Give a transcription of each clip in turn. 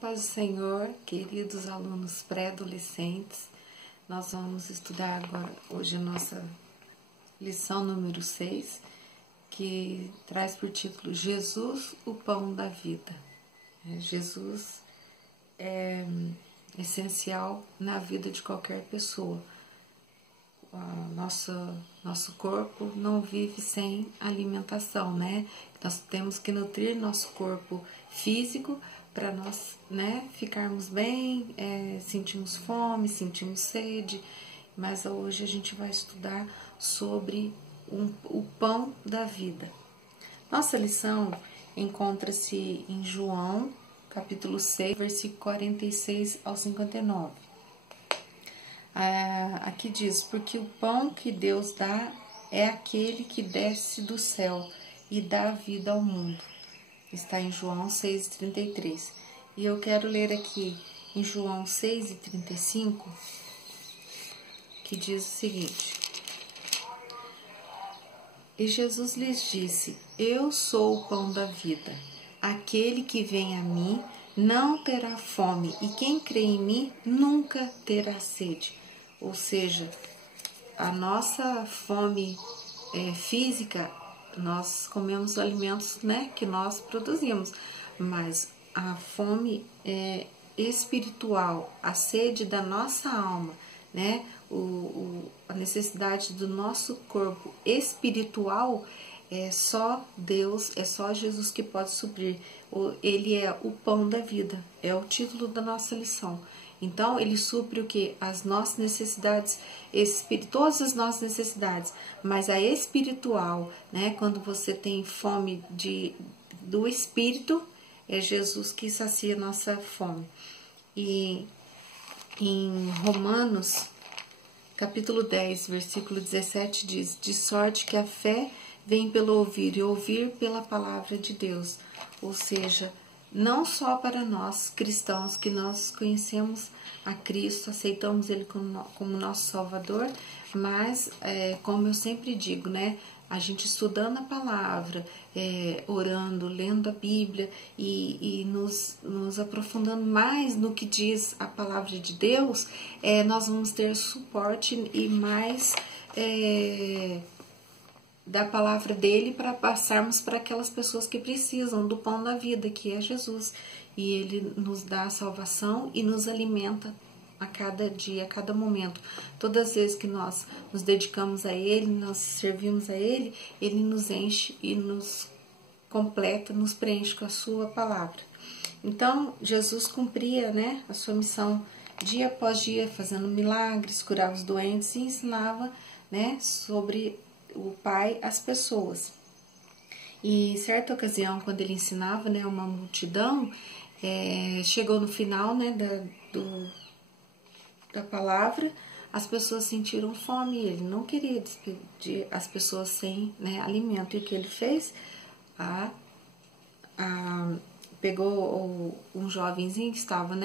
paz do Senhor, queridos alunos pré-adolescentes. Nós vamos estudar agora, hoje, a nossa lição número 6, que traz por título Jesus, o pão da vida. Jesus é essencial na vida de qualquer pessoa. Nosso corpo não vive sem alimentação, né? Nós temos que nutrir nosso corpo físico para nós, ficarmos bem, sentimos fome, sentimos sede, mas hoje a gente vai estudar sobre o pão da vida. Nossa lição encontra-se em João, capítulo 6, versículo 46 ao 59. Aqui diz: porque o pão que Deus dá é aquele que desce do céu e dá vida ao mundo. Está em João 6,33. E eu quero ler aqui em João 6,35, que diz o seguinte: E Jesus lhes disse: Eu sou o pão da vida. Aquele que vem a mim não terá fome, e quem crê em mim nunca terá sede. Ou seja, a nossa fome física, nós comemos alimentos, que nós produzimos, mas a fome espiritual, a sede da nossa alma, a necessidade do nosso corpo espiritual, é só Deus, é só Jesus que pode suprir. Ele é o pão da vida, é o título da nossa lição. Então, ele supre o que? As nossas necessidades, todas as nossas necessidades, mas a espiritual, quando você tem fome do Espírito, é Jesus que sacia a nossa fome. E em Romanos, capítulo 10, versículo 17, diz: de sorte que a fé vem pelo ouvir, e ouvir pela palavra de Deus. Ou seja, não só para nós cristãos que nós conhecemos a Cristo, aceitamos Ele como nosso Salvador, mas, como eu sempre digo, a gente estudando a palavra, orando, lendo a Bíblia e nos aprofundando mais no que diz a palavra de Deus, nós vamos ter suporte e mais da palavra dele para passarmos para aquelas pessoas que precisam do pão da vida, que é Jesus. E ele nos dá a salvação e nos alimenta a cada dia, a cada momento. Todas as vezes que nós nos dedicamos a ele, nós servimos a ele, ele nos enche e nos completa, nos preenche com a sua palavra. Então, Jesus cumpria, a sua missão dia após dia, fazendo milagres, curava os doentes e ensinava, sobre o Pai às pessoas. E certa ocasião, quando ele ensinava, uma multidão, chegou no final, da palavra, as pessoas sentiram fome e ele não queria despedir as pessoas sem alimento. E o que ele fez? Pegou um jovenzinho que estava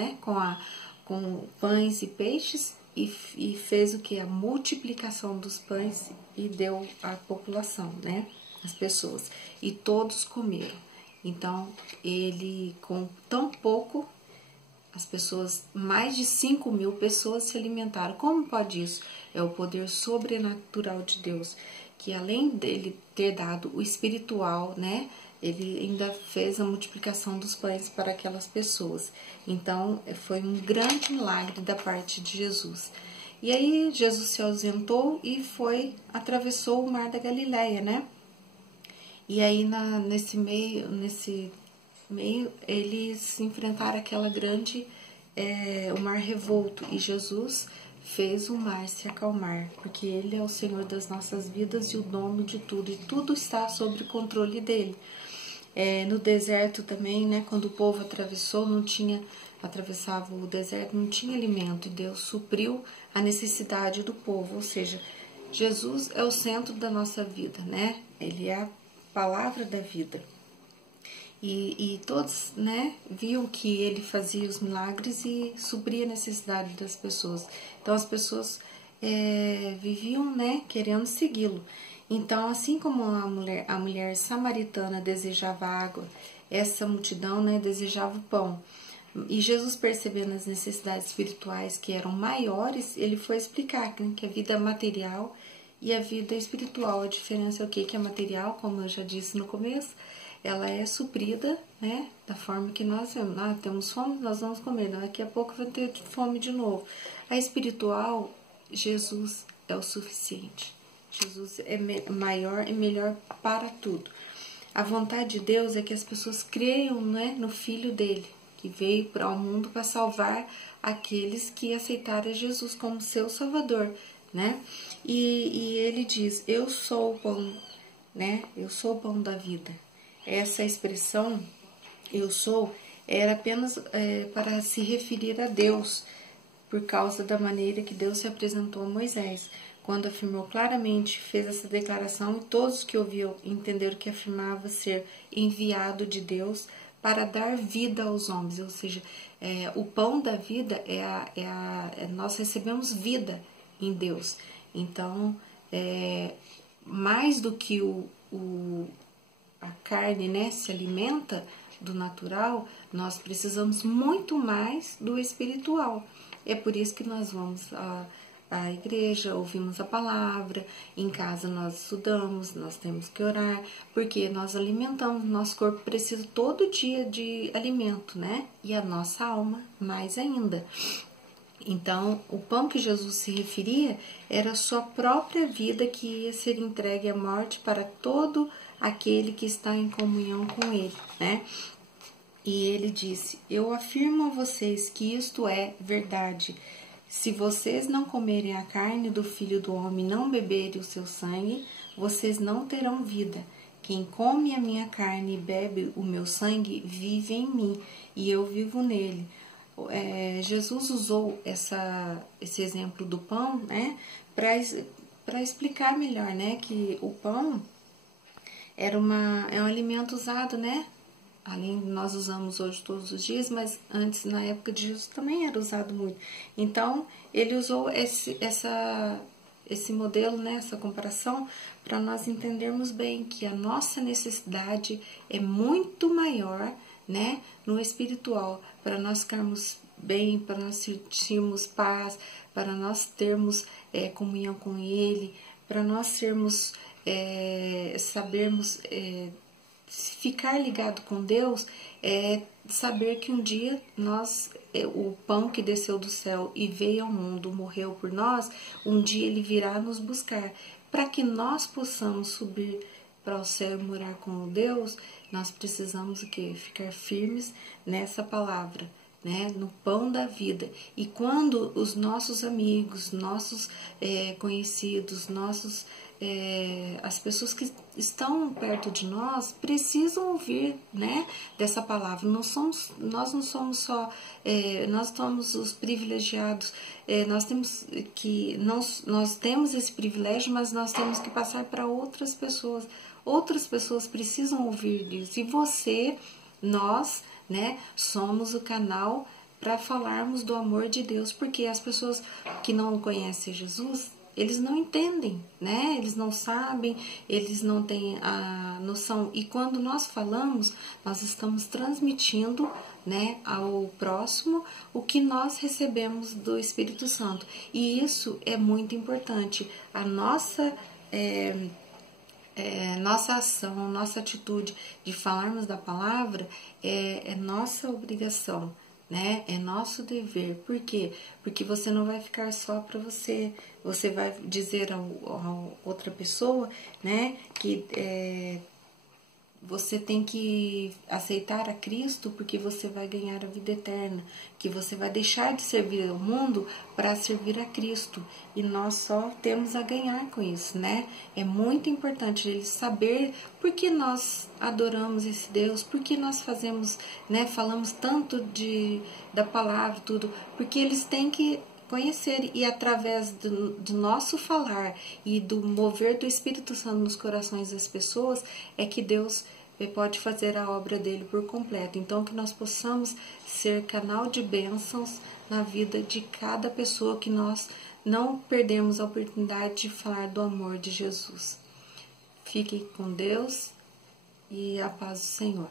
com pães e peixes e fez o que? A multiplicação dos pães e deu à população, as pessoas. E todos comeram. Então, ele, com tão pouco, as pessoas, mais de 5.000 pessoas se alimentaram. Como pode isso? É o poder sobrenatural de Deus, que além dele ter dado o espiritual, ele ainda fez a multiplicação dos pães para aquelas pessoas. Então, foi um grande milagre da parte de Jesus. E aí, Jesus se ausentou e atravessou o mar da Galileia, E aí, nesse meio, eles enfrentaram aquela grande, o mar revolto, e Jesus fez o mar se acalmar, porque ele é o Senhor das nossas vidas e o dono de tudo, e tudo está sob o controle dele. No deserto também, quando o povo atravessava o deserto, não tinha alimento, e Deus supriu a necessidade do povo. Ou seja, Jesus é o centro da nossa vida, Ele é a palavra da vida. E todos, viam que ele fazia os milagres e supria a necessidade das pessoas. Então, as pessoas viviam, querendo segui-lo. Então, assim como a mulher samaritana desejava água, essa multidão, desejava o pão. E Jesus, percebendo as necessidades espirituais que eram maiores, ele foi explicar, né, que a vida material e a vida espiritual, a diferença é o quê? Que a material, como eu já disse no começo, ela é suprida, né, da forma que nós temos. Ah, temos fome, nós vamos comer, daqui a pouco vai ter fome de novo. A espiritual, Jesus é o suficiente. Jesus é maior e melhor para tudo. A vontade de Deus é que as pessoas creiam, né, no Filho dele, que veio para o mundo para salvar aqueles que aceitaram Jesus como seu Salvador, né? E ele diz, eu sou o pão, né? Eu sou o pão da vida. Essa expressão, eu sou, era apenas para se referir a Deus, por causa da maneira que Deus se apresentou a Moisés, quando afirmou claramente, fez essa declaração, e todos que ouviram entenderam que afirmava ser enviado de Deus para dar vida aos homens, ou seja, o pão da vida nós recebemos vida em Deus. Então, mais do que a carne, né, se alimenta do natural, nós precisamos muito mais do espiritual. É por isso que nós vamos à igreja, ouvimos a palavra, em casa nós estudamos, nós temos que orar, porque nós alimentamos, nosso corpo precisa todo dia de alimento, né? E a nossa alma mais ainda. Então, o pão que Jesus se referia era a sua própria vida que ia ser entregue à morte para todo aquele que está em comunhão com ele, né? E ele disse, eu afirmo a vocês que isto é verdade. Se vocês não comerem a carne do Filho do Homem e não beberem o seu sangue, vocês não terão vida. Quem come a minha carne e bebe o meu sangue, vive em mim, e eu vivo nele. Jesus usou esse exemplo do pão, né, para explicar melhor, né, que o pão é um alimento usado, né? Além de nós usamos hoje todos os dias, mas antes, na época de Jesus, também era usado muito. Então, ele usou esse modelo, né, essa comparação, para nós entendermos bem que a nossa necessidade é muito maior, né, no espiritual, para nós ficarmos bem, para nós sentirmos paz, para nós termos comunhão com Ele, para nós sermos, sabermos... ficar ligado com Deus é saber que um dia o pão que desceu do céu e veio ao mundo, morreu por nós, um dia ele virá nos buscar. Para que nós possamos subir para o céu e morar com Deus, nós precisamos o quê? Ficar firmes nessa palavra, né? No pão da vida. E quando os nossos amigos, nossos conhecidos, as pessoas que estão perto de nós precisam ouvir, né, dessa palavra. Nós não somos só, nós somos os privilegiados, nós temos esse privilégio, mas nós temos que passar para outras pessoas. Outras pessoas precisam ouvir disso. E nós, né, somos o canal para falarmos do amor de Deus, porque as pessoas que não conhecem Jesus, eles não entendem, né? Eles não sabem, eles não têm a noção. E quando nós falamos, nós estamos transmitindo, né, ao próximo o que nós recebemos do Espírito Santo. E isso é muito importante. A nossa ação, nossa atitude de falarmos da palavra é nossa obrigação, né? É nosso dever. Por quê? Porque você não vai ficar só para você. Você vai dizer a outra pessoa, né, que você tem que aceitar a Cristo porque você vai ganhar a vida eterna, que você vai deixar de servir ao mundo para servir a Cristo. E nós só temos a ganhar com isso, né? É muito importante eles saber por que nós adoramos esse Deus, por que nós fazemos, né, falamos tanto da palavra, tudo, porque eles têm que conhecer, e através do nosso falar e do mover do Espírito Santo nos corações das pessoas é que Deus pode fazer a obra dele por completo. Então, que nós possamos ser canal de bênçãos na vida de cada pessoa, que nós não perdemos a oportunidade de falar do amor de Jesus. Fiquem com Deus e a paz do Senhor.